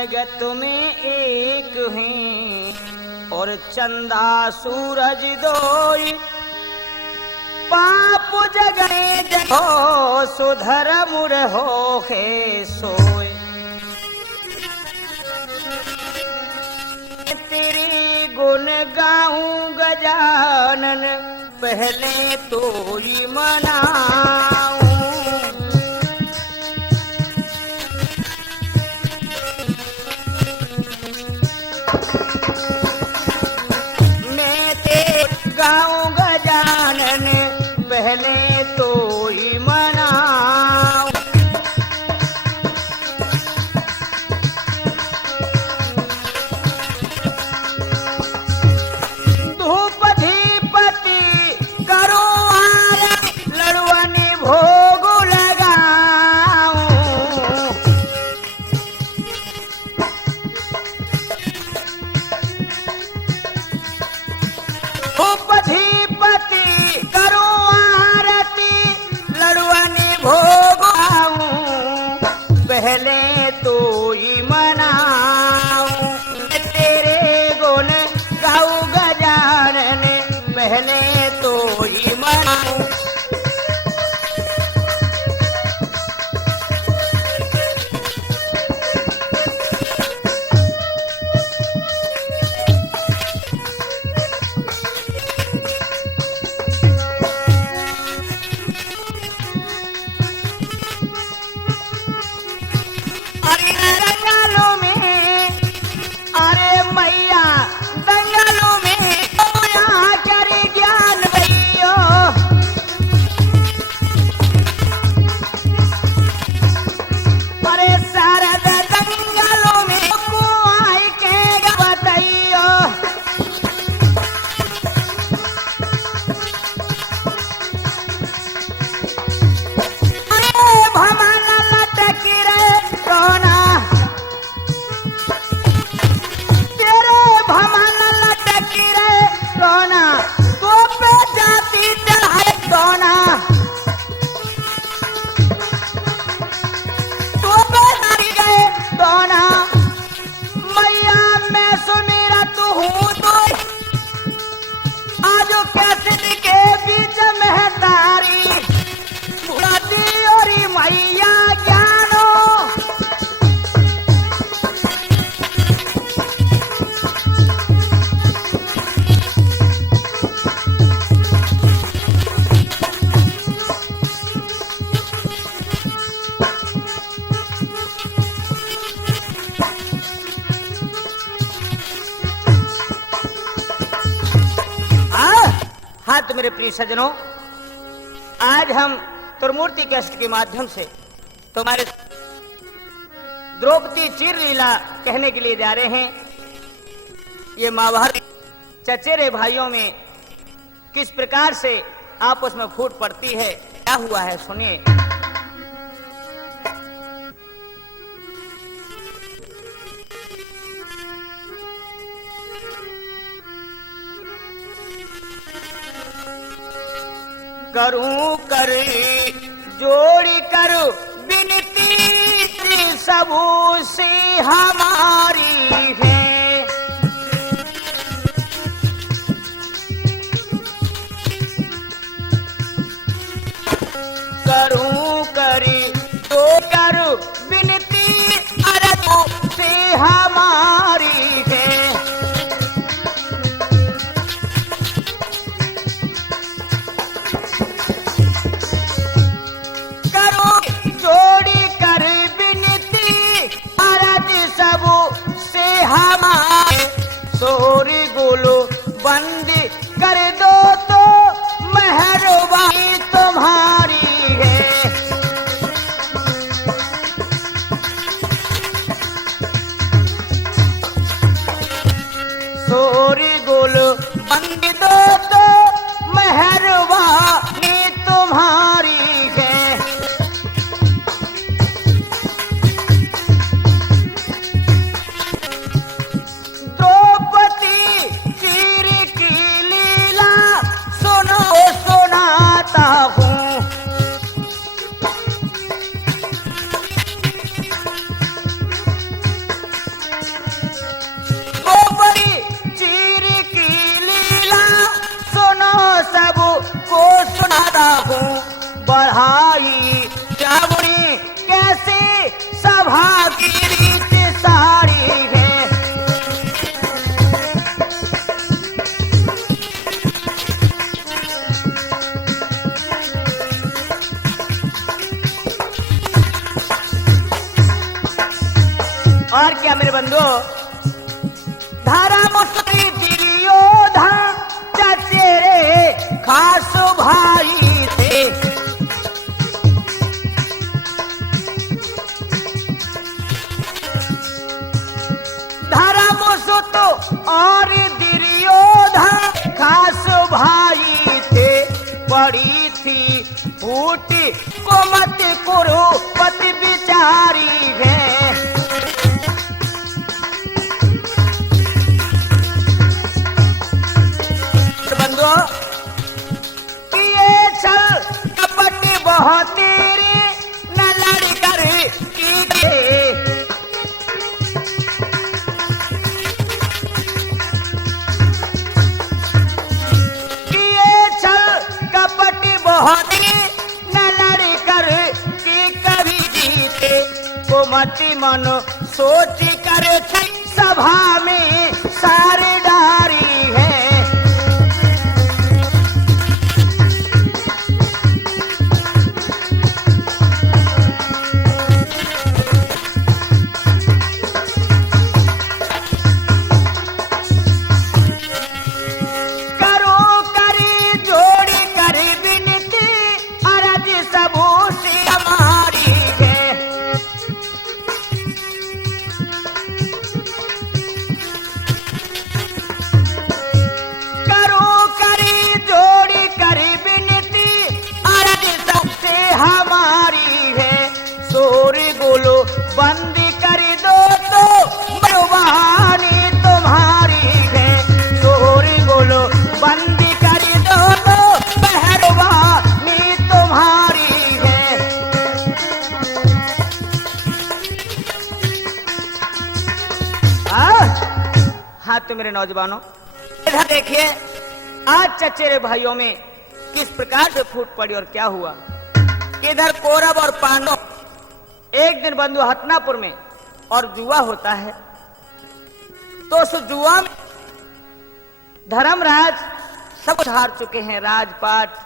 जगत में एक हैं और चंदा सूरज दोई पाप जगने जगो सुधर मुर हो खे सोए तेरी गुण गाऊं गजानन पहले तो ही मनाऊं मैं तेरे गाऊं गजानन पहले तो ही मनाऊं धूप धीपति करो लड़वनी भोग लगाऊं धूप धीपति करो आरती लड़वनी भोग आऊं पहले तो ही मनाऊं तेरे गुण गाऊं गजानन पहले तो ही मनाऊं अरे दंगलों में अरे मैया दंगलों में यहाँ करे ज्ञान भैया अरे शारद दंगलों में कुआई के बताइयो अरे भमन लटक रहे सोना तेरे भमन लटक रहे सोना तो पे जाती चढ़ाए सोना तो पे मरी गए सोना मैया मैं सुमेरा तू हूँ तो आज कैसे के बीच में तारी बुढ़ाती और मैया ज्ञानो हाँ तो मेरे प्रिय सज्जनों आज हम त्रिमूर्ति कैसेट के माध्यम से तुम्हारे द्रौपदी चीर लीला कहने के लिए जा रहे हैं। ये महाभारत चचेरे भाइयों में किस प्रकार से आपस में फूट पड़ती है क्या हुआ है सुनिए। करूं कर जोड़ी करूं विनती सबू से हमारी है करूं करी तो करूं विनती अरबों से हमारी है जोड़ी कर विनती अरज सबू से हमारे सोरी गोलो बंद कर दो तो मेहरबानी तुम्हारी है सोरी गोलो बंद दो तो मेहरबानी तुम्हारी है गया मेरे बंधु। धारा मुस्ती दुर्योधन चचेरे खास भाई थे। धर्म सुत और दुर्योधन खास भाई थे। पड़ी थी फूट कुमत कुरुपति बिचारी है। बंधुओं किए छल कपट बहुत तेरे न लड़ कर की बहुत न लड़ कर कि कभी जीते। कुमति मन सोच कर सभा में सारे डारी है। बंद कर दो तो बरवानी तुम्हारी है। सोरी बोलो बंद कर दो तो बहरवानी तुम्हारी है। हाँ तो मेरे नौजवानों इधर देखिए आज चचेरे भाइयों में किस प्रकार से फूट पड़ी और क्या हुआ। इधर कौरव और पांडव एक दिन बंधु हतनापुर में और जुआ होता है। तो उस जुआ में धर्मराज सब हार चुके हैं। राजपाट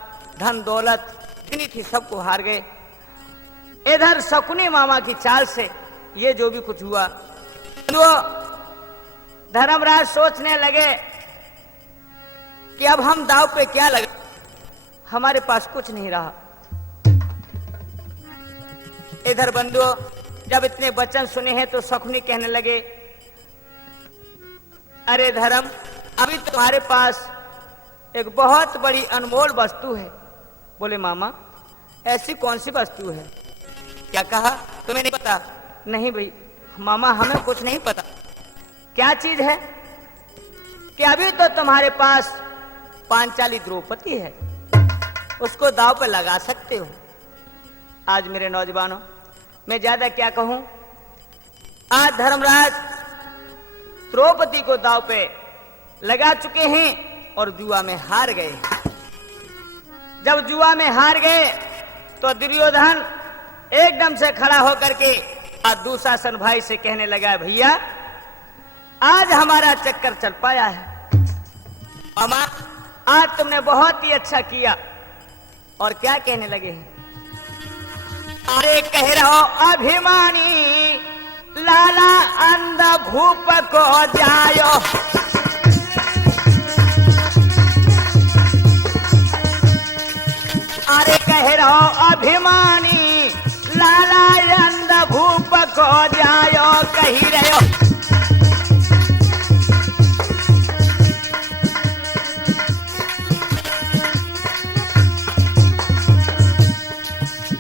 धन दौलत जितनी थी सबको हार गए। इधर शकुनी मामा की चाल से ये जो भी कुछ हुआ तो धर्मराज सोचने लगे कि अब हम दांव पे क्या लगे, हमारे पास कुछ नहीं रहा। इधर बंधुओं जब इतने वचन सुने हैं तो शकुनी कहने लगे अरे धर्म अभी तुम्हारे पास एक बहुत बड़ी अनमोल वस्तु है। बोले मामा ऐसी कौन सी वस्तु है? क्या कहा? तुम्हें नहीं पता? नहीं भाई मामा हमें कुछ नहीं पता। क्या चीज है? कि अभी तो तुम्हारे पास पांचाली द्रौपदी है, उसको दांव पे लगा सकते हो। आज मेरे नौजवानों मैं ज्यादा क्या कहूं, आज धर्मराज द्रौपदी को दांव पे लगा चुके हैं और जुआ में हार गए। जब जुआ में हार गए तो दुर्योधन एकदम से खड़ा होकर के दुशासन भाई से कहने लगा भैया आज हमारा चक्कर चल पाया है। मामा आज तुमने बहुत ही अच्छा किया। और क्या कहने लगे हैं? अरे कह रहो अभिमानी लाला अंध भूप को जायो। अरे कह रहो अभिमानी लाला अंध भूप को जायो। कही रहे हो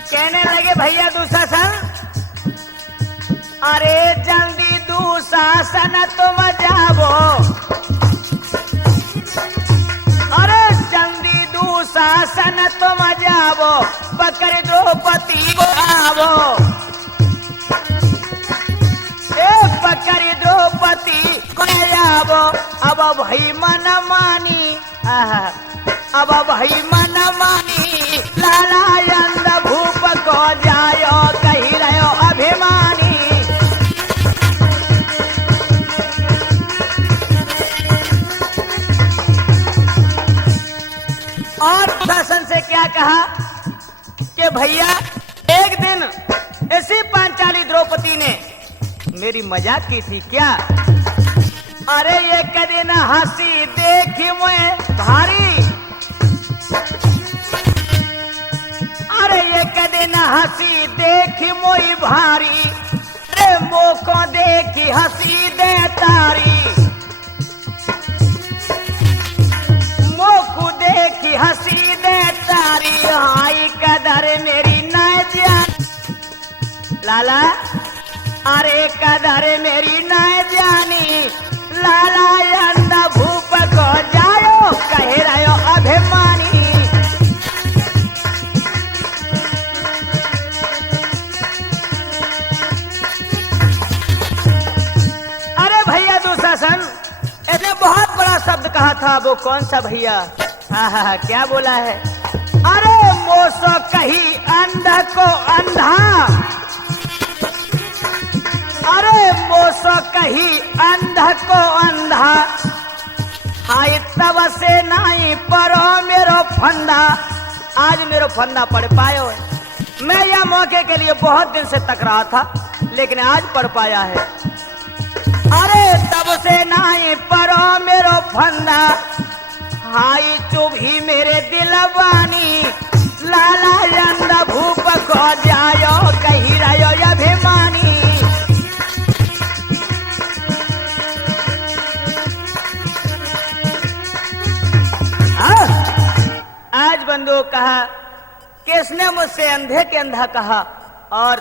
कहने लगे भैया दुशासन अरे जल्दी दुशासन तुम जाओ। अरे जल्दी दुशासन तुम जाओ पकड़ द्रौपदी को आओ। पकड़ द्रौपदी को आओ। अब भाई मन मानी अब भाई मन मानी लाला अंध भूप को जायो। कही रहो अभिमानी। और शासन से क्या कहा कि भैया एक दिन इसी पांचाली द्रौपदी ने मेरी मजाक की थी क्या? अरे ये कदी न हंसी देखी मैं भारी, अरे ये कदी न हंसी देखी मोई भारी, अरे मोको देखी हंसी दे तारी, मोको देखी हंसी दे तारी, हाई कदर मेरी न जान लाला, अरे कदर मेरी न जानी लाला, अंधा भूप को जायो कहे रहो अभिमानी। अरे भैया दुशासन, इसने बहुत बड़ा शब्द कहा था, वो कौन सा भैया? हाँ, क्या बोला है? अरे मोसो कही अंधा को अंधा, अरे मोसो कही अंधा को अंधा, हाय तब से नहीं परो मेरो फंदा, आज मेरो फंदा पड़ पायो है। मैं यह मौके के लिए बहुत दिन से तक रहा था, लेकिन आज पड़ पाया है। अरे तब से नहीं परो मेरो फंदा, हाय चुभी मेरे दिलवानी, लाला अंधा भूप को जायो कही रहो अभिमानी। आज बंधु कहा कि इसने मुझसे अंधे के अंधा कहा और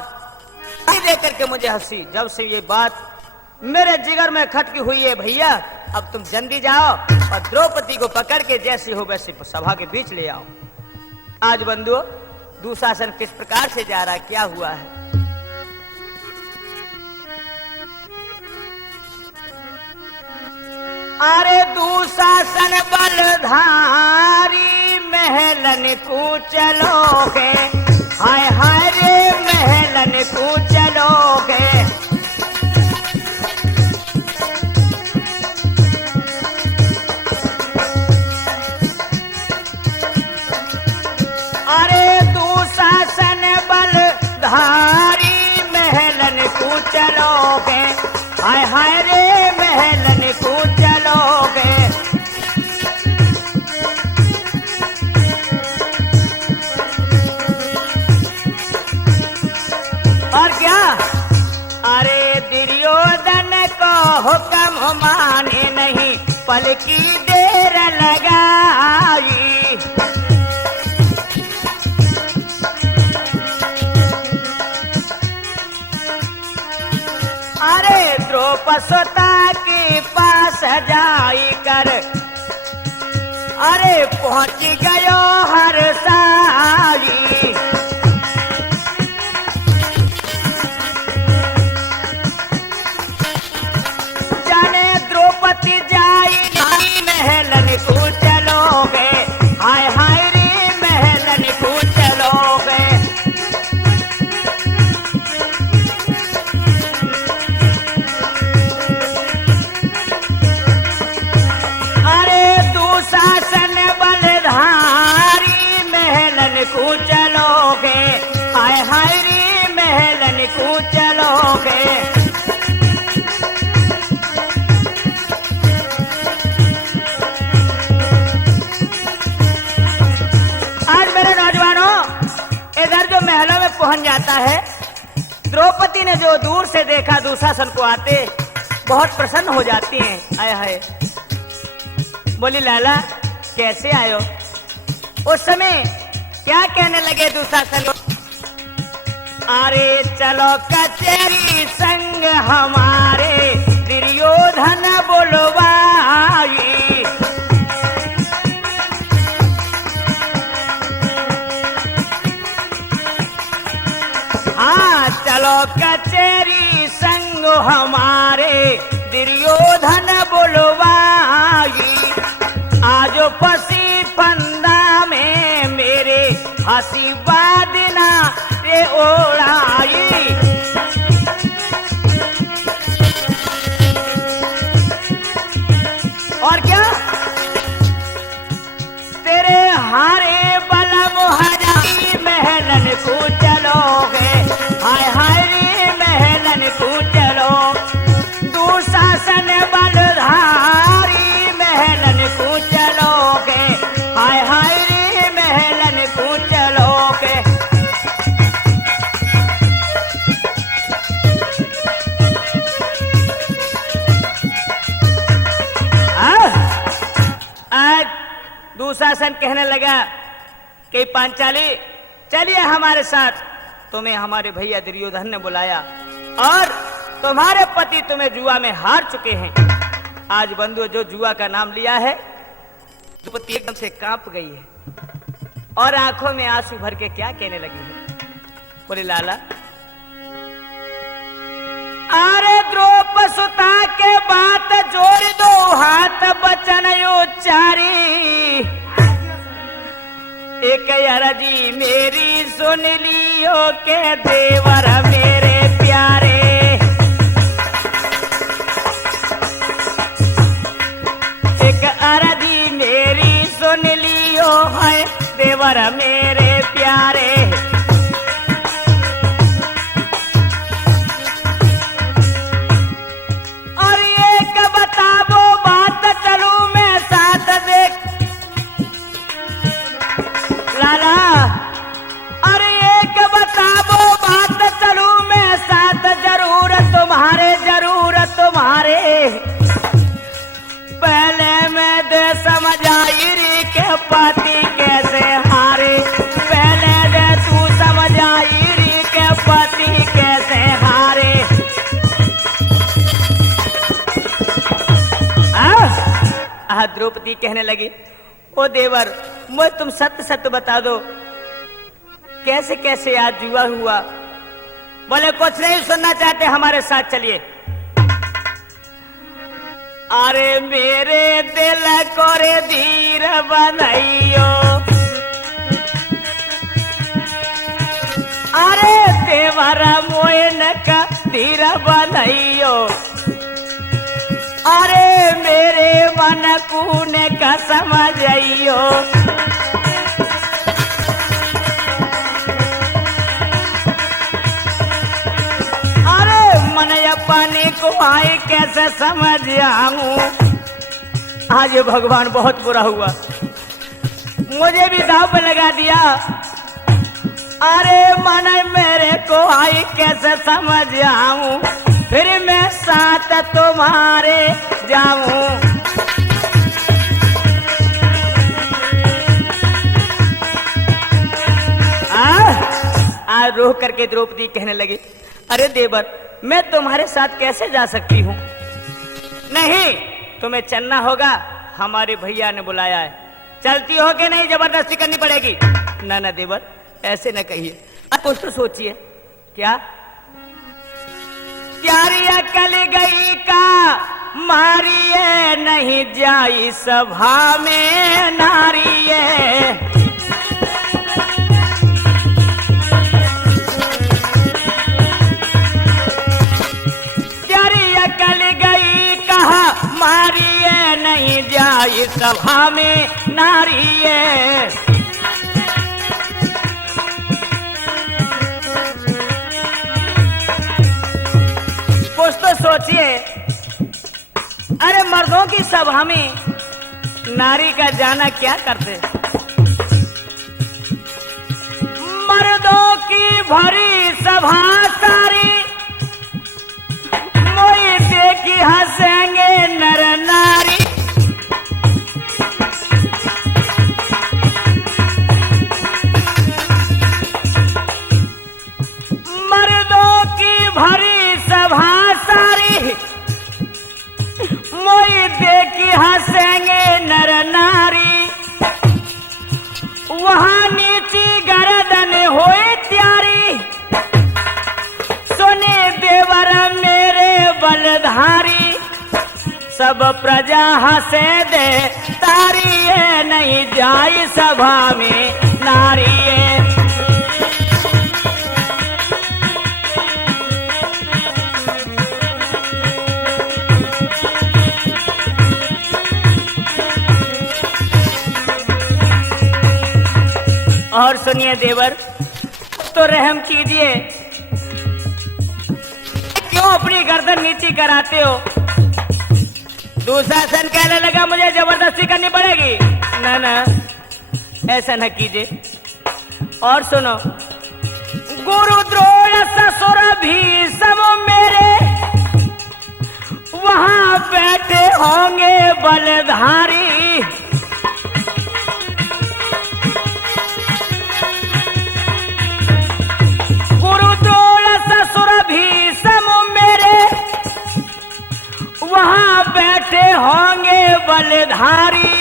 देकर के मुझे हंसी। जब से ये बात मेरे जिगर में खटकी हुई है भैया, अब तुम जल्दी जाओ और द्रौपदी को पकड़ के जैसी हो वैसे सभा के बीच ले आओ। आज बंधु दुशासन किस प्रकार से जा रहा है, क्या हुआ है? अरे दुशासन बलधारी महलन को चलोगे, हाय हाय रे महलन को चलोगे, अरे दुशासन बलधारी महलन को चलोगे, हाय हाय रे महलन को चलोगे। और क्या? अरे दुर्योधन को हुक्म माने नहीं, पल की देर लगाई, अरे द्रौपदी के पास जाई कर, अरे पहुंच गयो हर साई, जाने द्रौपदी जाई महलन को चलोगे, हाय हाय रे महलन को चलोगे। अरे दुशासन बलधारी महलन को चलोगे, हाय हाय रे महलन को चलोगे। आज मेरे नौजवानों, इधर जो महलों में पहुंच जाता है, द्रौपदी ने जो दूर से देखा दुशासन को आते, बहुत प्रसन्न हो जाती हैं। आया है, बोली लाला कैसे आयो? उस समय क्या कहने लगे दुशासन? अरे चलो कचहरी संग हमारे, दुर्योधन बोलवाई, हाँ चलो कचहरी संग हमारे, दुर्योधन बोलवाई, आज फंसी फंदा में मेरे हंसी बादना रे ओढ़ाई। और क्या? तेरे हारे बलम हजारी महलन को चलोगे, हाय हाय रे महलन को चलो। दुशासन कहने लगा कि पांचाली चलिए हमारे साथ। तुम्हें हमारे भैया दुर्योधन ने बुलाया और तुम्हारे पति तुम्हें जुआ में हार चुके हैं। आज बंधु जो जुआ का नाम लिया है, द्रौपदी एकदम से कांप गई है और आंखों में आंसू भर के क्या कहने लगी है। बोले लाला, अरे द्रौपदी सुता के बात जोड़ दो हाथ बचन उच्चारी, एक अरजी मेरी सुन लियो के देवर मेरे प्यारे, एक अरजी मेरी सुन लियो है देवर मेरे प्यारे। और एक बताबो बात चलूं मैं साथ देख लाला, अरे एक बताबो बात चलूं मैं साथ जरूर तुम्हारे पहले मैं दे समझाई रे के पति कैसे हारे, पहले दे तू समझाई रे के पति कैसे हारे। द्रौपदी कहने लगी, ओ देवर मुझे तुम सत्य सत्य बता दो, कैसे कैसे आज जुआ हुआ। बोले कुछ नहीं सुनना चाहते, हमारे साथ चलिए। अरे मेरे दिल को रे धीर बनाइयो, अरे देवरा मोयन का धीर बनाइयो, अरे मेरे मन कूने का समझइयो। अरे मन अपने को आए कैसे समझ आऊं। आज भगवान बहुत बुरा हुआ, मुझे भी दांव पे लगा दिया। अरे मन मेरे को आए कैसे समझ आऊं, फिर मैं साथ तुम्हारे जाऊं। रोह करके द्रौपदी कहने लगी, अरे देवर मैं तुम्हारे साथ कैसे जा सकती हूँ। नहीं, तुम्हें चलना होगा, हमारे भैया ने बुलाया है। चलती हो कि नहीं, जबरदस्ती करनी पड़ेगी। ना ना देवर ऐसे न कहिए, कुछ तो सोचिए। क्या प्यारी अकल गई का मारिए, नहीं जाई सभा में नारिए। प्यारी अकल गई कहा मारिए, नहीं जाई सभा में नारिए। कुछ तो सोचिए, अरे मर्दों की सभा में नारी का जाना क्या करते। मर्दों की भरी सभा सारी, मोई देखी हंसेंगे नर नारी। मर्दों की भरी सभा सारी, मोई देखी हंसेंगे नर नारी। वहां नीची गर्दन होए त्यारी, सुने देवर मेरे बलधारी। सब प्रजा हंसे दे तारी, नहीं जाई सभा में नारी। और सुनिए देवर, तो रहम कीजिए, क्यों अपनी गर्दन नीची कराते हो। दुशासन कहने लगा मुझे जबरदस्ती करनी पड़ेगी। ना ना ऐसा न कीजिए। और सुनो, गुरु द्रोण ससुर भीष्म मेरे वहां बैठे होंगे बलधारी। बैठे होंगे बलधारी,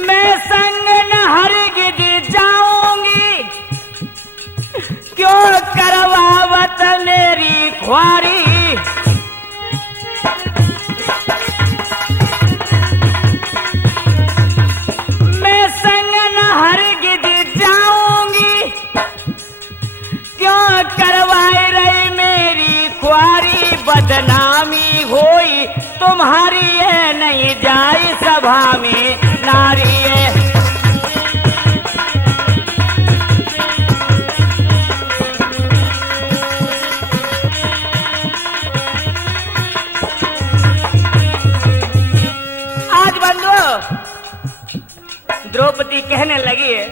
मैं संग न हरगिज जाऊंगी, क्यों करवावत मेरी ख्वारी। मैं संग न हरगिज जाऊंगी, क्यों करवाए रही मेरी ख्वारी। बदनामी होई तुम्हारी है, नहीं जाई सभा में नारी है। आज बंधु द्रौपदी कहने लगी है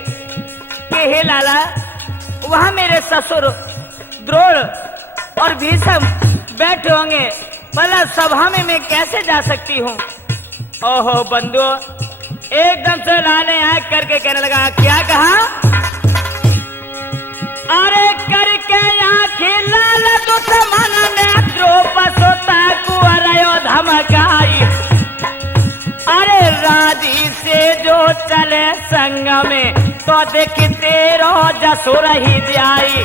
कि हे लाला, वहां मेरे ससुर द्रोण और भीष्म बैठे होंगे, भला सभा में मैं कैसे जा सकती हूँ। ओहो बंधु, एकदम से लाले आंख करके कहने लगा, क्या कहा? अरे करके आंखें लाल तो समान ने द्रौपदी को अरयो धमकाई। अरे राजी से जो चले संग में, तो देख तेरो जसो रही जाई।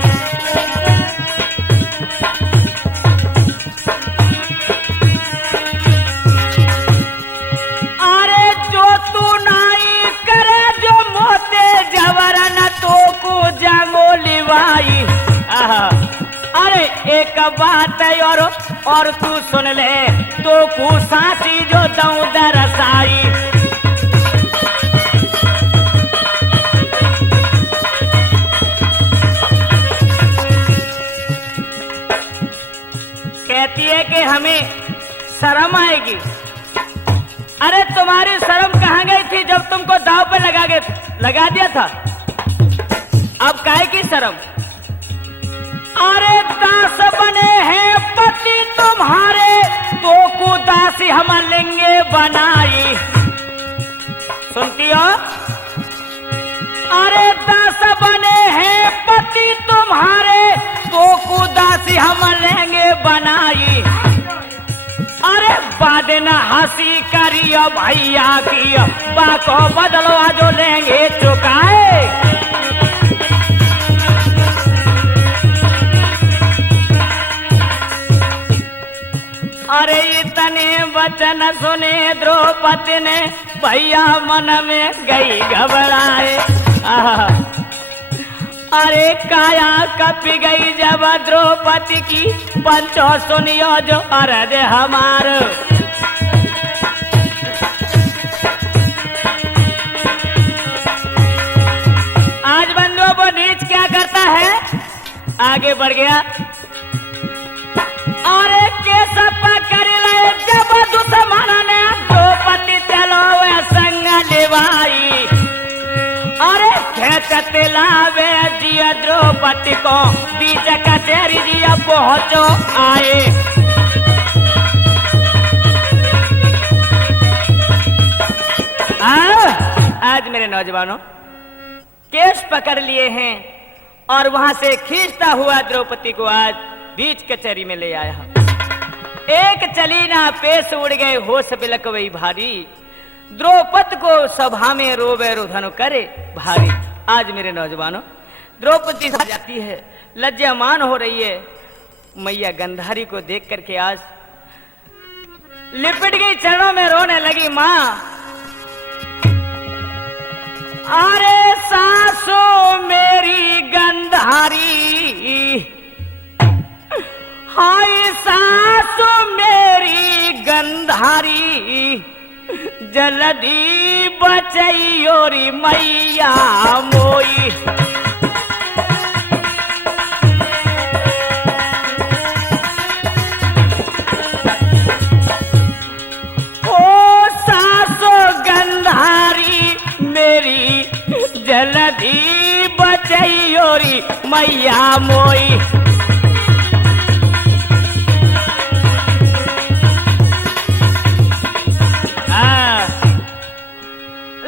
अरे एक बात और तू सुन ले, तो को साची जो दऊ दरसाई। कहती है कि हमें शर्म आएगी। अरे तुम्हारी शर्म कहाँ गई थी जब तुमको दाव पे लगा दिया था? अब काहे की शर्म? अरे दास बने हैं पति तुम्हारे, तो को दासी हम लेंगे बनाई। सुनती हो? अरे दास बने हैं पति तुम्हारे, तो को दासी हम लेंगे बनाई। अरे बाद न हंसी करियो भैया की, बाको बदलो जो लेंगे चुकाए। अरे इतने वचन सुने द्रौपदी ने, भैया मन में गई घबराए। अरे काया कपी गई जब द्रौपदी की, पंचो सुनियो जो अरज हमार। आज बंधुओं वो नीच क्या करता है? आगे बढ़ गया। अरे केस पकड़ ले जब दुश्मन ने, द्रौपदी चलो वे संग निभाई। अरे खेचत लावे जिया द्रौपदी को, बीच कचहरी जिया पहुंचो आए। आज मेरे नौजवानों केस पकड़ लिए हैं और वहां से खींचता हुआ द्रौपदी को आज बीच कचहरी में ले आया। एक चली ना पेश उड़ गए, होश बिलक वही भारी। द्रौपदी को सभा में रोवे रुधन करे भारी। आज मेरे नौजवानों द्रौपदी जाती है, लज्जामान हो रही है। मैया गंधारी को देख करके आज लिपट गई, चरणों में रोने लगी। माँ अरे सासू मेरी गंधारी, हाय सासू मेरी गंधारी, जल्दी बचैयोरी मैया मोई। ओ सासू गंधारी मेरी, जल्दी बचैयोरी मैया मोई।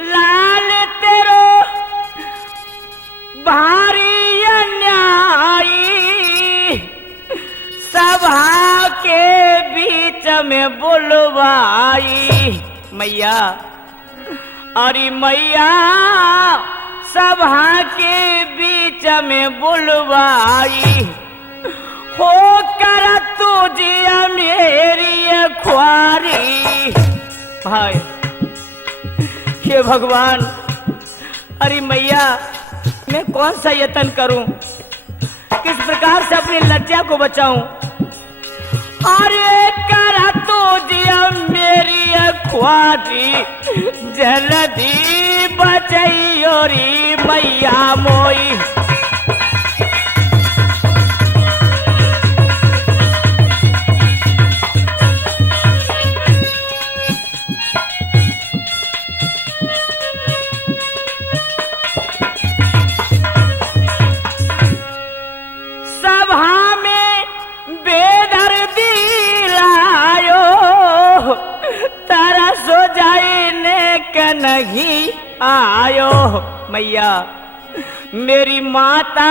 लाल तेरो भारी अन्यायी, सभा के बीच में में बुलवाई मैया, अरे मैया सभा के बीच में बुलवाई, हो कर तुझे मेरी ख्वारी। भाई हे भगवान, अरे मैया मैं कौन सा यत्न करूं, किस प्रकार से अपनी लज्जा को बचाऊं। अरे कर तुझे मेरी ख्वारी, जल्दी बचाइयो री मैया मोई। नहीं आयो मैया मेरी माता,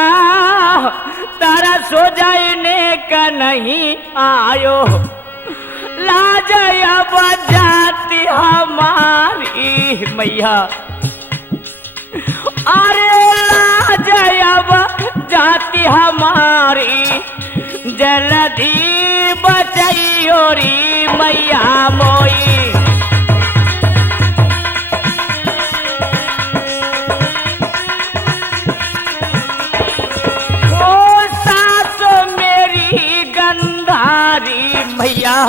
तारा सो जाने का नहीं आयो, लाज अब जाती हमारी मैया, अरे लाज अब जाती हमारी, जल्दी बचाइयो री मैया मोई। मैया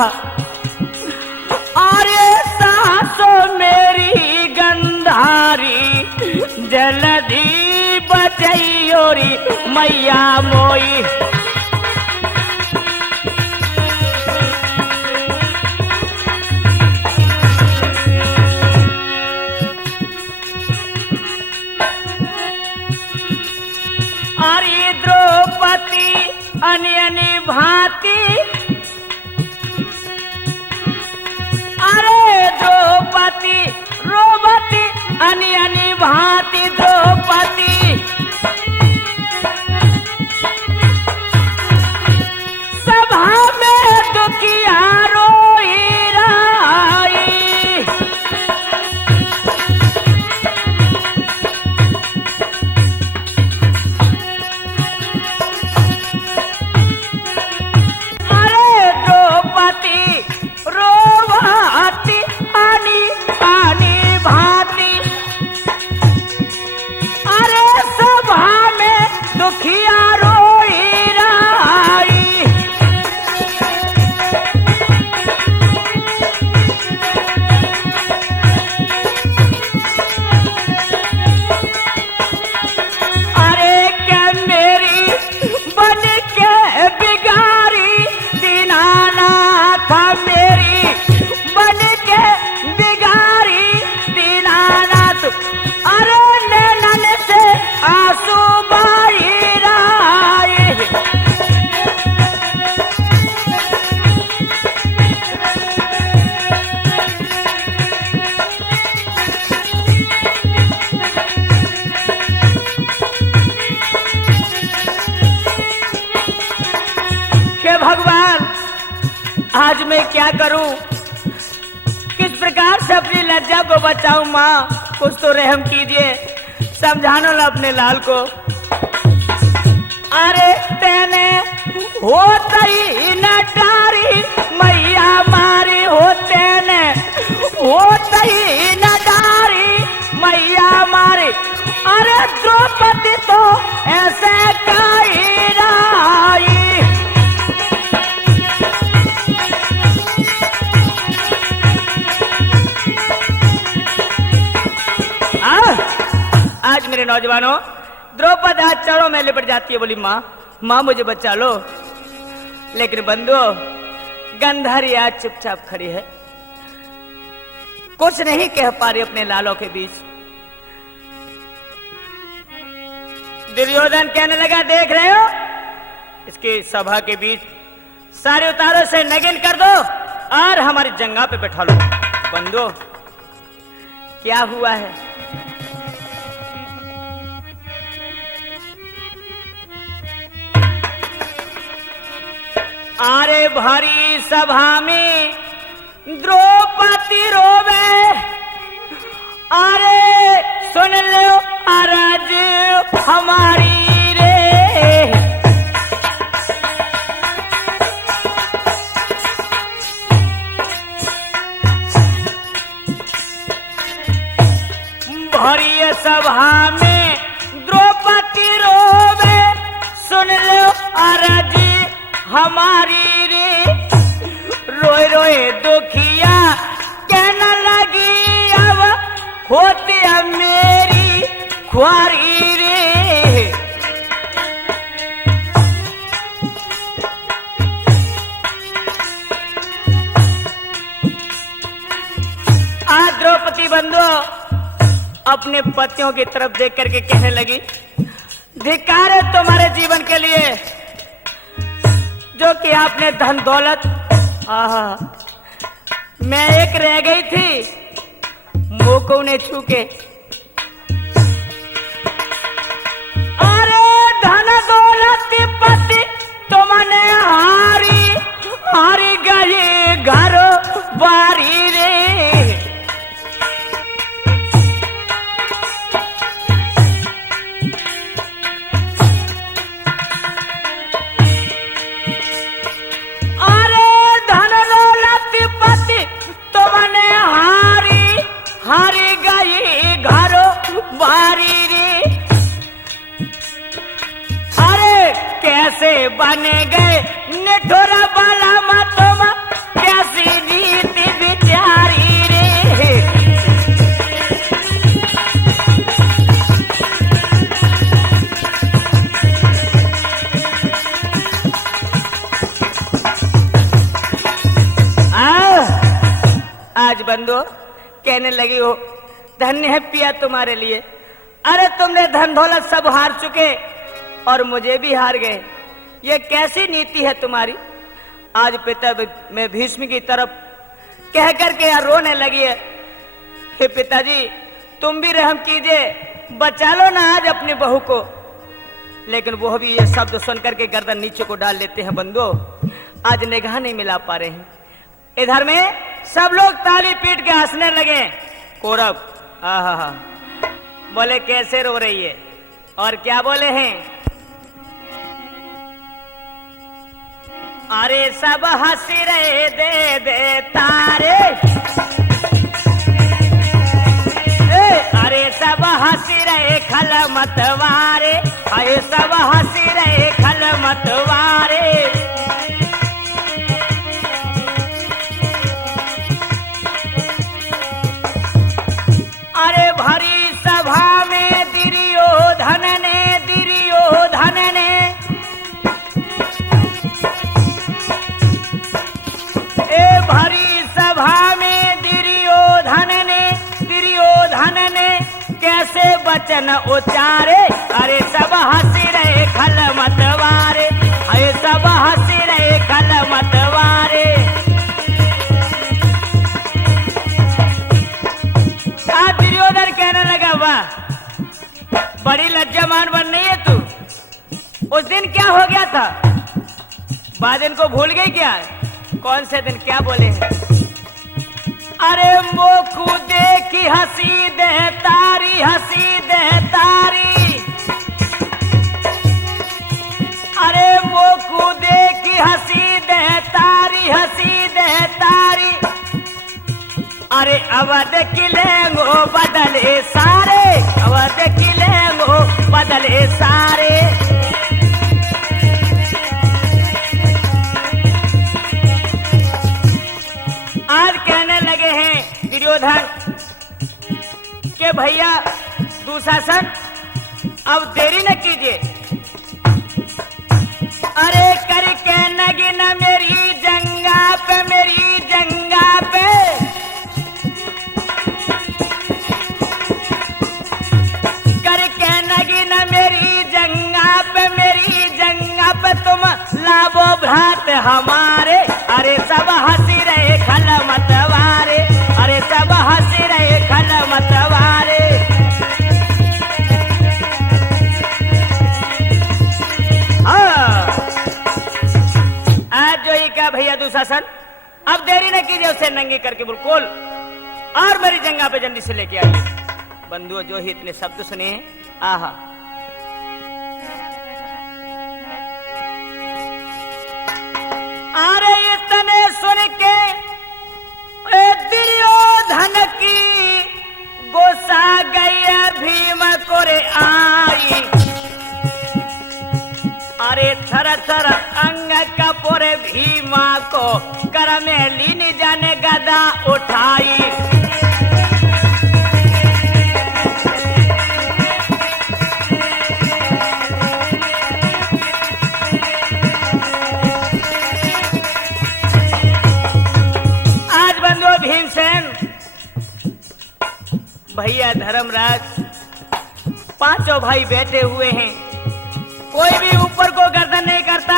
अरे सासो मेरी गंधारी, जल्दी बचाइयो री मैया मोई। अरे द्रौपदी अन्य भांति, अरे द्रौपदी रोबती अन्य भांति, द्रौपदी सभा में दुखिया रोई राई, अरे द्रौपदी रोवाती आनी आनी भांति, अरे सभा में दुखिया रोई राई। अरे क्या मेरी बन के बिगारी दीनानाथ, मेरी बन के बिगारी दीनानाथ, अरे नैनन से आंसू बाई राई। हे भगवान आज मैं क्या करूं, किस प्रकार से अपनी लज्जा को बचाऊं। माँ कुछ तो रहम कीजिए, समझाना ला अपने लाल को। अरे तेने होता ही न डारी मैया मारी, होते ने होता ही न डारी मैया मारी, अरे द्रौपदी तो ऐसे कही राई। आज मेरे नौजवानों द्रौपदी आज चरणों में लिपट जाती है, बोली माँ माँ मुझे बचा लो, लेकिन बंधुओं गंधारी आज चुपचाप खड़ी है, कुछ नहीं कह पा रही अपने लालों के बीच। दुर्योधन कहने लगा देख रहे हो इसके सभा के बीच सारे उतारों से नगिन कर दो और हमारी जंगा पे बैठा लो। बंधुओं क्या हुआ है, अरे भारी सभा में द्रौपदी रोवे, अरे सुन लो अरज हमारी रे। भरी सभा में द्रौपदी रोवे, सुन लो अरज हमारी रे। रोए रोए दुखिया कहने लगी, अब होती है मेरी ख्वारी रे। आज द्रौपदी बंधु अपने पतियों की तरफ देख करके कहने लगी, धिक्कार है तुम्हारे जीवन के लिए जो कि आपने धन दौलत, मैं एक रह गई थी मुंह को ने छू के। अरे धन दौलत पति तुमने हारी हारी गए घर बारी रे। हारी गई घरो बारी रे। अरे कैसे बने गए निठुरा बाला मतोमा, कैसी नीति बिचारी रे। आज बंदो कहने लगी हो, धन्य है पिया तुम्हारे लिए। अरे तुमने धन दौलत सब हार चुके और मुझे भी हार गए, ये कैसी नीति है तुम्हारी। आज पिता मैं भीष्म की तरफ कह करके यार रोने लगी है। हे पिताजी तुम भी रहम कीजिए, बचा लो ना आज अपनी बहू को। लेकिन वो भी ये शब्द सुन करके गर्दन नीचे को डाल लेते हैं। बंधु आज निगाह नहीं मिला पा रहे हैं। इधर में सब लोग ताली पीट के हंसने लगे। कौरव आहा बोले कैसे रो रही है, और क्या बोले हैं, अरे सब हंस रहे दे दे तारे, अरे सब हंस रहे खल मतवारे, अरे सब हंस रहे खल मतवारे। अरे भरी सभा में दुर्योधन ने भरी सभा में दुर्योधन ने कैसे वचन उचारे। अरे सब हंस रहे खल मतवारे, अरे सब हंस रहे खल मतवारे। दुर्योधन कहने लगा, वाह बड़ी लज्जामान बन रही है तू। उस दिन क्या हो गया था, बाद दिन को भूल गई क्या? कौन से दिन, क्या बोले हैं? अरे मोकू देखी हंसी दे तारी, हंसी दे तारी। अरे मोकू देखी हंसी दे तारी, हंसी दे तारी। अरे अवध किलेंगो बदले सारे, अवध किलेंगो बदले सारे। आज कहने लगे हैं दुर्योधन के भैया दुशासन अब देरी न कीजिए। अरे करके नगिन मेरी जंगा पे, मेरी जंगा पे। करके नगिन मेरी जंगा पे, मेरी जंगा पे तुम लावो भ्रात हमारे। अरे सब हंसी रहे खल मतवारे, अरे सब हंसी रहे खल मतवारे। आज जो ये क्या भैया दुशासन अब देरी न कीजिए, उसे नंगी करके बिल्कुल और मेरी जंगा पे जल्दी से लेके आइए। बंधुओं, जो ही इतने शब्द सुने, आहा, अरे इतने सुन के दुर्योधन की गुस्सा गई भीम को रे आई। अरे थर थर अंग कपूरे भीमा को कर में लीन जाने गदा उठाई। आज बंधु भीमसेन, भैया धर्मराज, पांचों भाई बैठे हुए हैं, कोई भी ऊपर को गर्दन नहीं करता।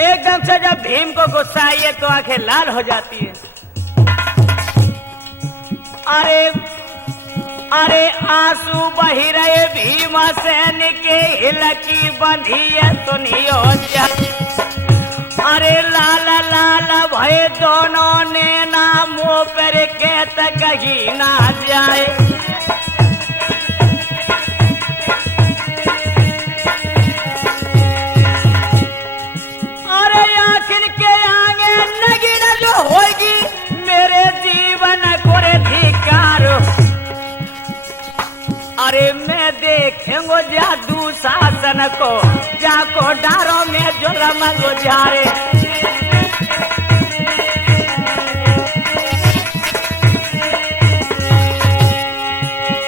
एकदम से जब भीम को गुस्सा आइए तो आंखें लाल हो जाती है। अरे अरे आंसू बही रहे भीमसेन के हिलकी बंधिए सुनियो जा। अरे लाल लाल भय दोनों ने नामों पर के तक कहीं ना जाए। अरे आखिर के आगे नगीन जो होगी मेरे जीवन को रे धिकार। अरे मैं देखेंगो जादू शासन को, जाको डारों में जो रमन गुजारे।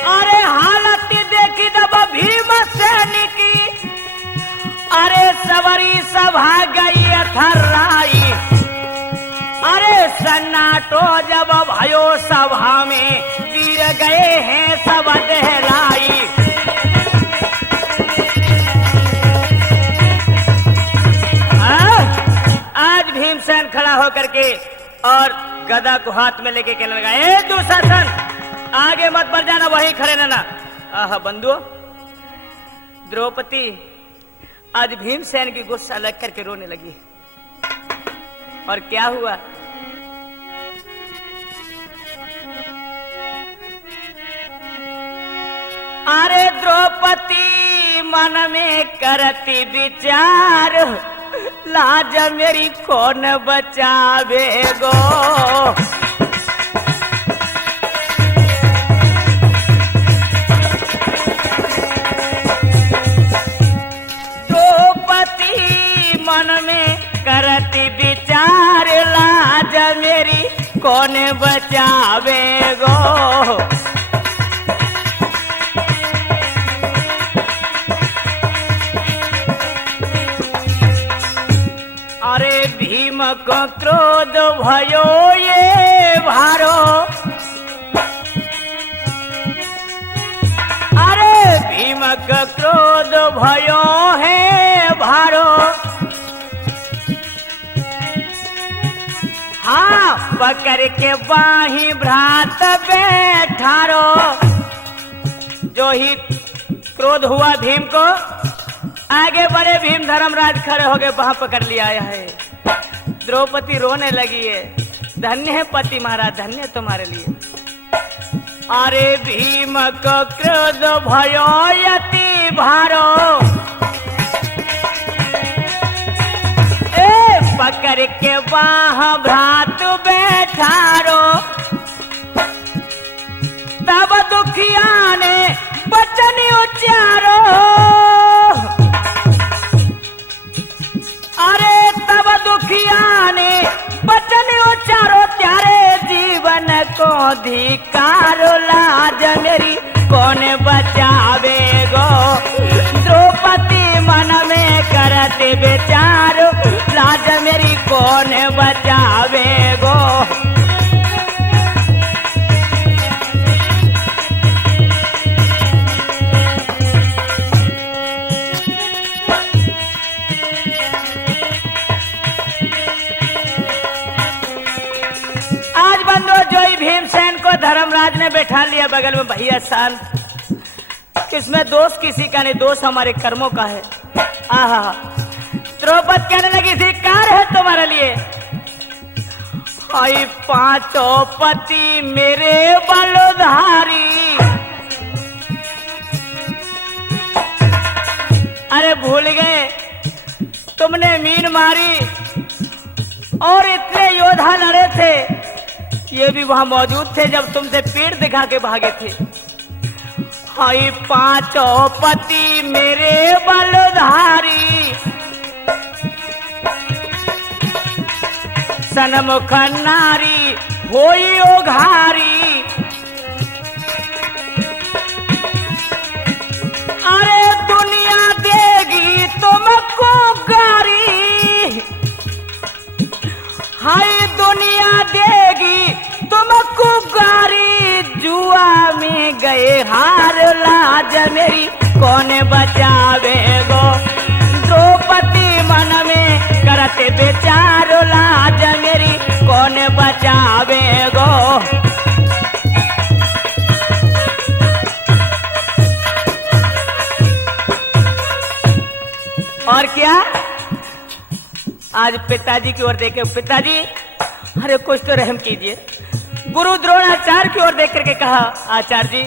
अरे हालत देखी जब भीमसेन की, अरे सवरी सभा गई थर्राई। अरे सन्नाटो जब भयो सभा में वीर गए हैं सब दहलाई। आज भीमसेन खड़ा होकर के और गदा को हाथ में लेके कहने लगा, ए दुशासन, आगे मत बढ़ जाना, वहीं खड़े रहना। आहा बंधुओं, द्रौपदी आज भीमसेन की गुस्सा लग करके रोने लगी। और क्या हुआ? अरे द्रौपदी मन में करती विचार, लाज मेरी कौन बचावेगो। द्रौपदी मन में करती विचार, लाज मेरी कौन बचावेगो। अरे भीम को क्रोध भयो ये भारो। अरे भीम का क्रोध भयो है भारो। हाँ, पकड़ के बाही भ्रात बैठारो। जो ही क्रोध हुआ भीम को, आगे बढ़े भीम धर्मराज खड़े हो गए, वहां पकड़ लिया है। द्रौपदी रोने लगी है, धन्य है पति महाराज, धन्य तुम्हारे लिए। अरे भीम को क्रोध भयो यति भारो। ए पकड़ के बाह भ्रात बैठारो। तब दुखिया ने वचन उच्चारो। अरे तब दुखिया ने वचन उच्चारो, त्यारे जीवन को धिकारो। लाज मेरी कौन बचावेगो। द्रौपदी मन में करते विचारो, लाज मेरी कौन बचावेगो। भीमसेन को धर्मराज ने बैठा लिया बगल में, भैया शांत, इसमें दोष किसी का नहीं, दोष हमारे कर्मों का है। आहा, द्रौपदी कहने लगी, धिक्कार है तुम्हारे लिए। आई पांचों पति मेरे बलधारी। अरे भूल गए तुमने मीन मारी और इतने योद्धा लड़े थे, ये भी वहां मौजूद थे जब तुमसे पेड़ दिखा के भागे थे। हाय पांचों पति मेरे बलधारी, सनमुख नारी होई ओघारी। अरे दुनिया देगी तुमको गारी, हाय दुनिया देगी तुमको गारी। जुआ में गए हार लाज मेरी कौन बचावेगो। द्रौपदी मन में करते बेचारो लाज मेरी कौन बचावेगो। और क्या आज पिताजी की ओर देखे, पिताजी अरे कुछ तो रहम कीजिए। गुरु द्रोणाचार्य की ओर देख करके कहा, आचार्य जी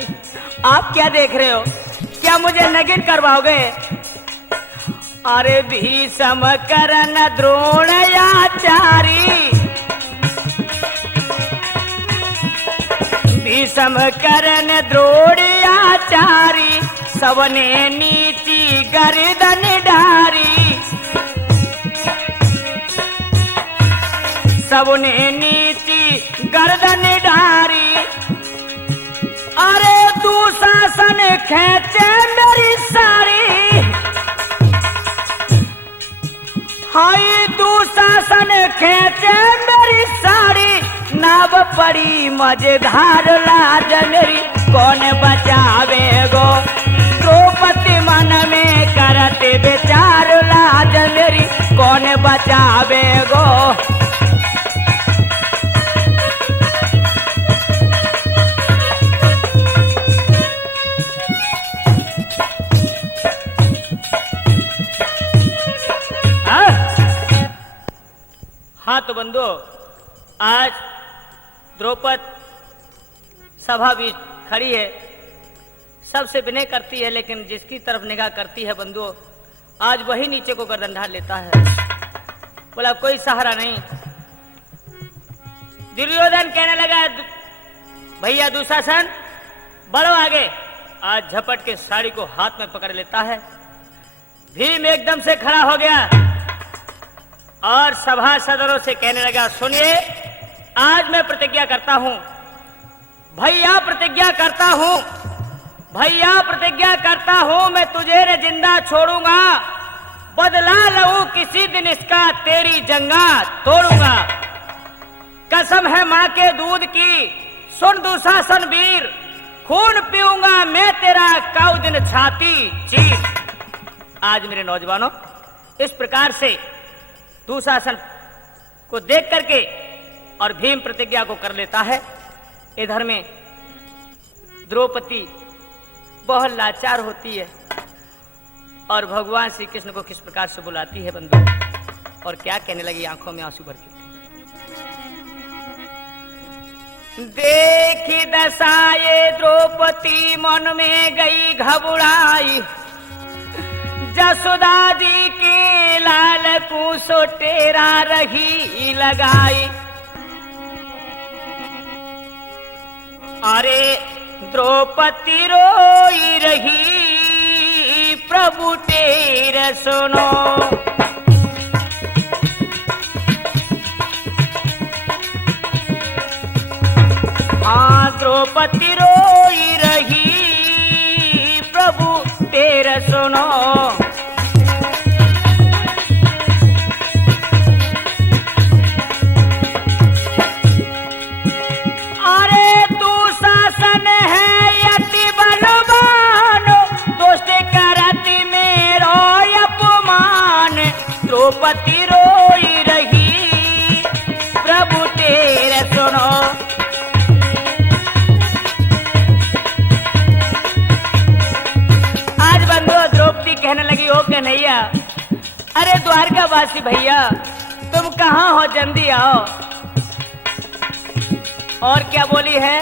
आप क्या देख रहे हो, क्या मुझे नगिन करवाओगे। अरे भीषम करन द्रोणाचारी, भीषम करन द्रोणाचारी। सबने नीची गर्दन डारी, सबने नीची गर्दन डारी। अरे दुशासन खेचे मेरी साड़ी, हाय दुशासन खेचे मेरी साड़ी। नाव पड़ी मजेदार लाज मेरी कौन बचावेगो। द्रौपदी मन में करते बेचार लाज मेरी कौन बचावेगो। हाँ तो बंधु, आज द्रौपदी सभा भी खड़ी है, सबसे विनय करती है, लेकिन जिसकी तरफ निगाह करती है बंधु आज वही नीचे को गर्दन ढाल लेता है। बोला कोई सहारा नहीं। दुर्योधन कहने लगा भैया दुशासन बढ़ो आगे। आज झपट के साड़ी को हाथ में पकड़ लेता है। भीम एकदम से खड़ा हो गया और सभा सदरों से कहने लगा सुनिए, आज मैं प्रतिज्ञा करता हूं, भैया प्रतिज्ञा करता हूं, भैया प्रतिज्ञा करता हूं, मैं तुझे न जिंदा छोड़ूंगा। बदला लूं किसी दिन इसका, तेरी जंगा तोड़ूंगा। कसम है मां के दूध की, सुन दुशासन वीर, खून पीऊंगा मैं तेरा काऊ दिन छाती चीर। आज मेरे नौजवानों इस प्रकार से दुशासन को देख करके और भीम प्रतिज्ञा को कर लेता है। इधर में द्रौपदी बहुत लाचार होती है और भगवान श्री कृष्ण को किस प्रकार से बुलाती है बंधु, और क्या कहने लगी आंखों में आंसू भर के। देखी दशाए द्रौपदी मन में गई घबराई। जसोदा जी के लाल को सोटेरा रही लगाई। अरे द्रौपदी रोई रही, प्रभु तेरा सुनो। हाँ द्रौपदी रोई रही, प्रभु तेरा सुनो। द्रौपदी रोई रही, प्रभु तेरे सुनो। आज बंधु द्रौपदी कहने लगी हो कन्हैया, अरे द्वारका वासी भैया तुम कहाँ हो, जल्दी आओ। और क्या बोली है?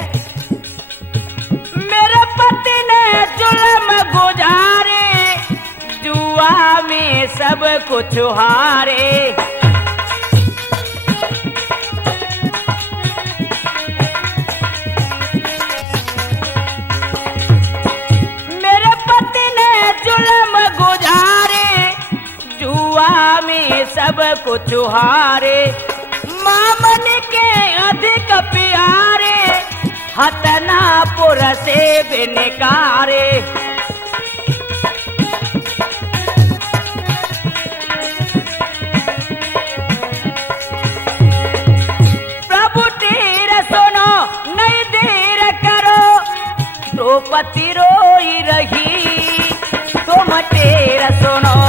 मेरे पति ने जुल्म गुजारे, जुआ में सब कुछ हारे। मेरे पति ने जुल्म गुजारे, जुआ में सब कुछ हारे। मामन के अधिक प्यारे, हतनापुर से बिनकारे। प्रभु तेर सुनो, नहीं देर करो, द्रौपदी रोई रही, तुम तेर सुनो।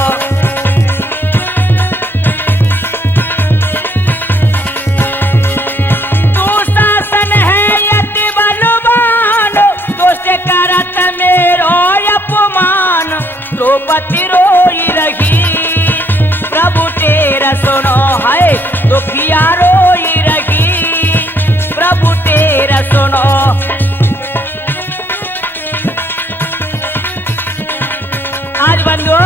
द्रौपदी रोई रही, प्रभु तेरा सुनो, है दुखिया रोई रही, प्रभु तेरा सुनो। आज बंधु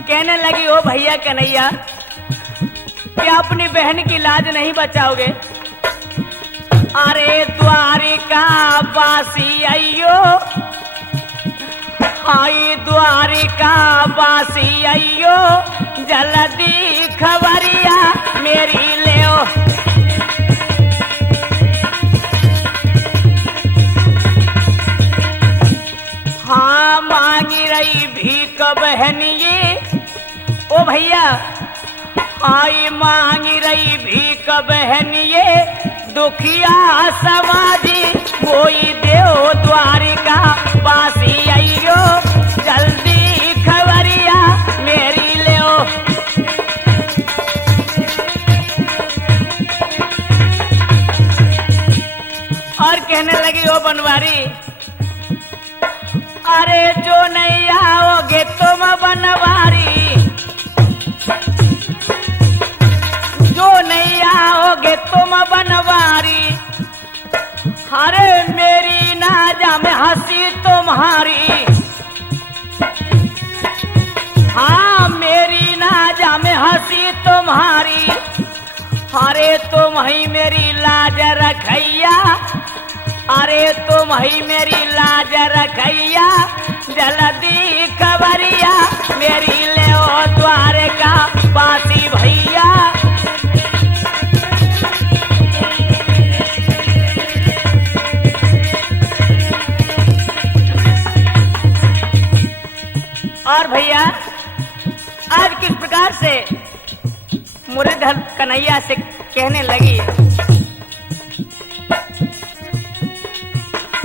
कहने लगी, ओ भैया कन्हैया, क्या अपनी बहन की लाज नहीं बचाओगे? अरे द्वारिका वासी अयो, आई द्वारिका वासी अयो, जल्दी खबरिया मेरी ले। हाँ मांगी रही भीख बहनिए, ओ भैया, आई मांगी रही भीख बहनिए, दुखिया समाजी कोई देव द्वारिका वासी अयो, जल्दी खबरिया मेरी ले। और कहने लगी, ओ बनवारी, अरे जो नहीं आओगे तुम बनवारी, जो नहीं आओगे तुम बनवारी, अरे मेरी नाजा में हंसी तुम्हारी। हाँ मेरी नाजा में हंसी तुम्हारी, अरे तुम ही मेरी लाज रखैया, अरे तुम ही मेरी लाज रखैया, जल्दी खबरिया मेरी ले ओ द्वारका वासी भैया। और भैया आज किस प्रकार से मुरलीधर कन्हैया से कहने लगी,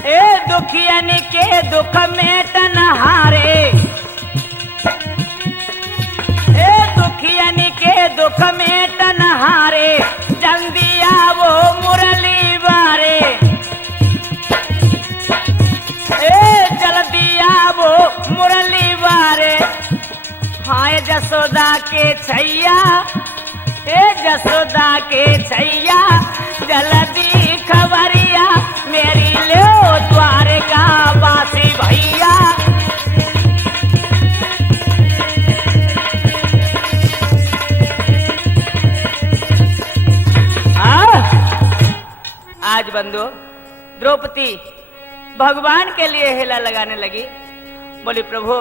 ए दुखियन के दुख में तनहारे, ए दुखियन के दुख में तनहारे, जल्दी आवो मुरली बारे, ए जल्दी आवो मुरली बारे। हाय जसोदा के छैया, ए जसोदा के छैया, जल्दी खबरिया मेरी लो द्वारका वासी भैया। आज बंधु द्रौपदी भगवान के लिए हेला लगाने लगी, बोली प्रभु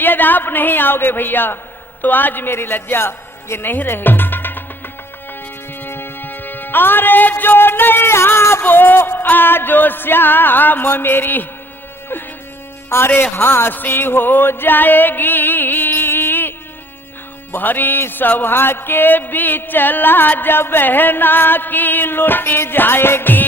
यदि आप नहीं आओगे भैया तो आज मेरी लज्जा ये नहीं रहेगी। अरे जो नहीं आवो आजो श्याम मेरी, अरे हंसी हो जाएगी, भरी सभा के बीच लाज बहना की लुट जाएगी।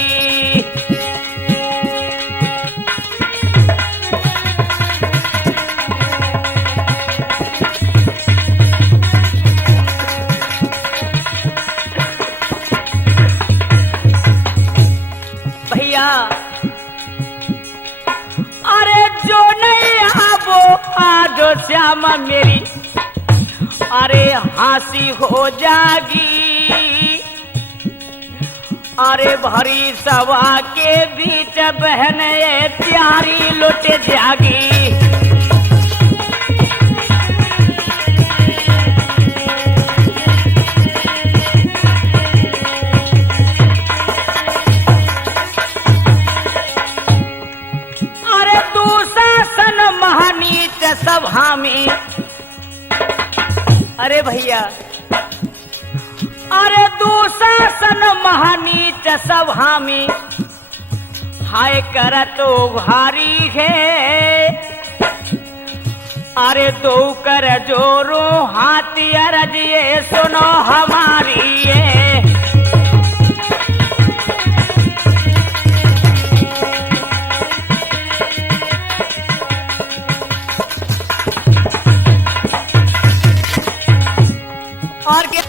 भैया अरे जो नहीं आवो आजो श्याम मेरी, अरे हंसी हो जागी, अरे भरी सभा के बीच बहन ये प्यारी लुट जागी। अरे दुशासन महानीच सभा में, अरे भैया अरे दुशासन महानीच सभा में हाय कर तो भारी है। अरे दो कर जोरो हाथी अरज ये सुनो हमारी ये। और क्या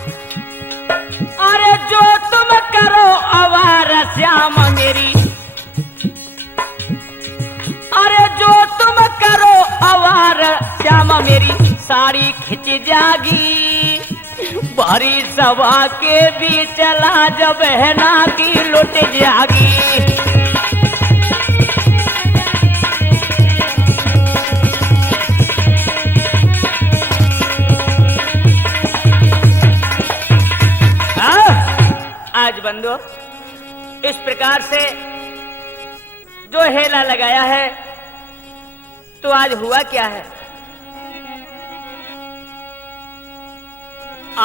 अरे जो तुम करो आवार श्याम मेरी, अरे जो तुम करो आवार श्याम मेरी साड़ी खिंच जागी। भारी सभा के भी चला जब बहना की लुट जागी। आज बंदो इस प्रकार से जो हेला लगाया है तो आज हुआ क्या है।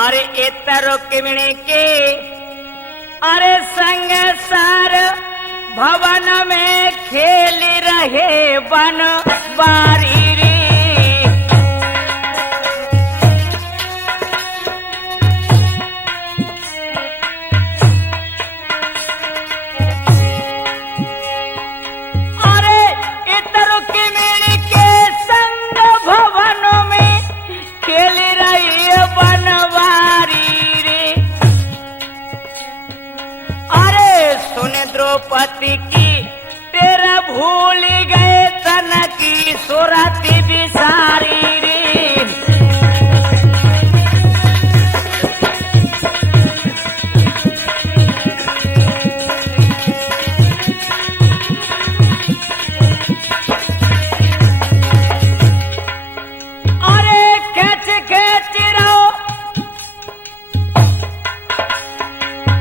अरे एतरो किमणे के अरे संग सार भवन में खेल रहे बन बारी रे। द्रौपदी की तेरा भूल गए तन की सूरत बिसारी रे। अरे खेच खेच रहो,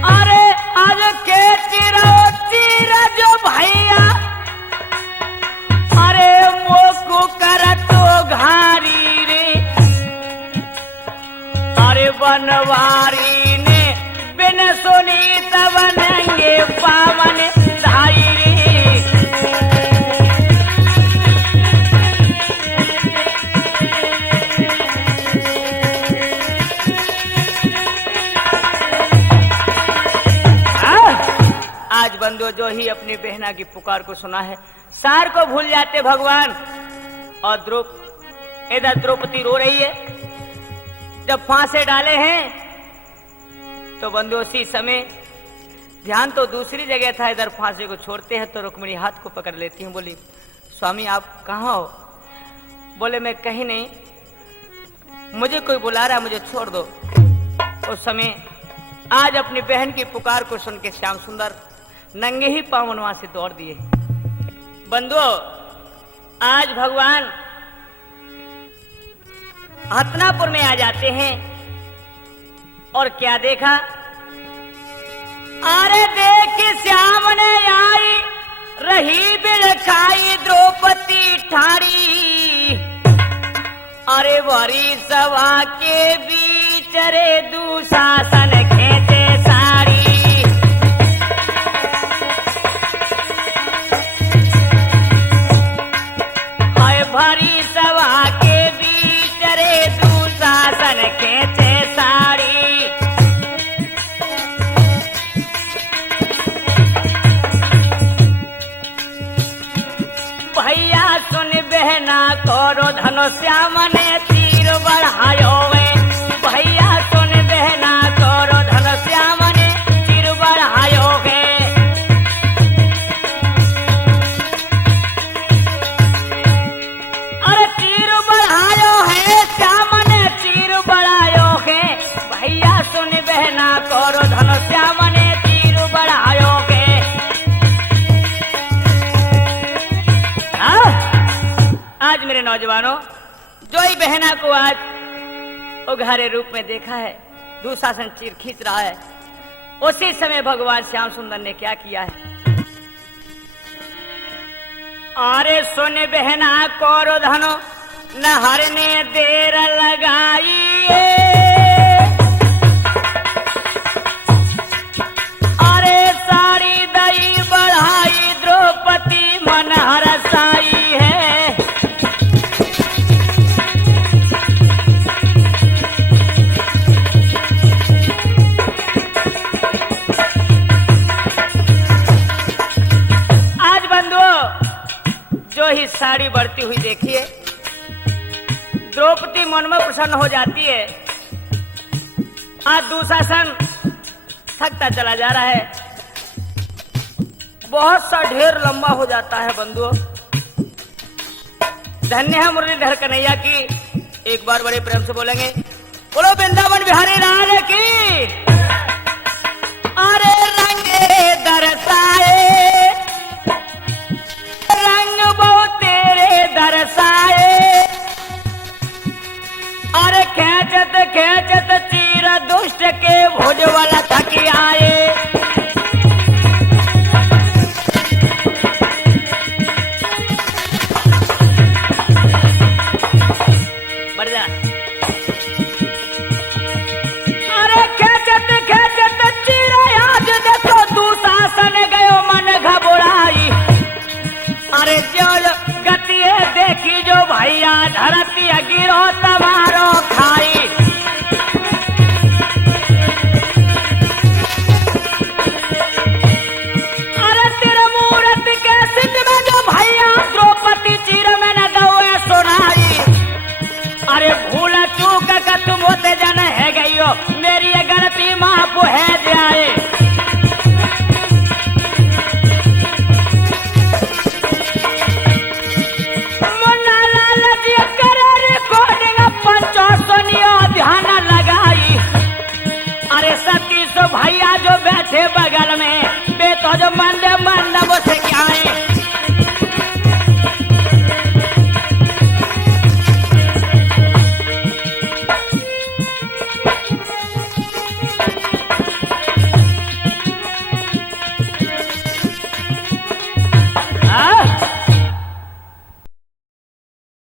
अरे आज खेच रहो जो भैया। अरे मोको कर तो घारी रे। अरे बनवारी ने बिन सुनी तब नंगे पावन धाई रे। आज बंदो जो ही अपनी बहना की पुकार को सुना है सार को भूल जाते भगवान। और इधर द्रौपदी रो रही है। जब फांसे डाले हैं तो बंदो उसी समय ध्यान तो दूसरी जगह था। इधर फांसे को छोड़ते हैं तो रुक्मिणी हाथ को पकड़ लेती हैं। बोली स्वामी आप कहाँ हो। बोले मैं कहीं नहीं, मुझे कोई बुला रहा, मुझे छोड़ दो। उस समय आज अपनी बहन की पुकार को सुन के श्याम सुंदर नंगे ही पांव वहां से दौड़ दिए। बंधुओं आज भगवान हतनापुर में आ जाते हैं और क्या देखा। अरे देख श्याम ने आई रही बिलखाई द्रौपदी ठाड़ी। अरे भरी सभा के बीच रे दुशासन खेचे साड़ी। भरी सभा के बीच रे दुशासन खेचे साड़ी। भैया सुन बहना करो धनो श्याम ने तीर बढ़ायो वे। भैया सुन बहना करो धनो श्याम ने तीर बढ़ायो वे। करो धनुष्या मने तीर बढ़ायो। आज मेरे नौजवानों जो ही बहना को आज उघारे रूप में देखा है, दुशासन चीर खींच रहा है, उसी समय भगवान श्याम सुंदर ने क्या किया है। अरे सुन बहना कौरो धनो नहर ने देर लगाई, अरे साड़ी दई बढ़ाई द्रौपदी मन हरसाई है। आज बंधुओं जो ही साड़ी बढ़ती हुई देखिए, द्रौपदी मन में प्रसन्न हो जाती है। आज दुशासन थकता चला जा रहा है, बहुत सा ढेर लंबा हो जाता है। बंधुओं धन्य है मुरलीधर कन्हैया की, एक बार बड़े प्रेम से बोलेंगे, बोलो वृंदावन बिहारी लाल की। अरे रंगे दरसाए रंग वो तेरे दरसाए, अरे खेचत खेचत चीर दुष्ट के भुजबल थक आए। बढ़िया। अरे खेचत खेचत चीर आज देखो दुशासन गयो मन घबराई, अरे जो गति देखी जो भैया धरती गिरो तबाह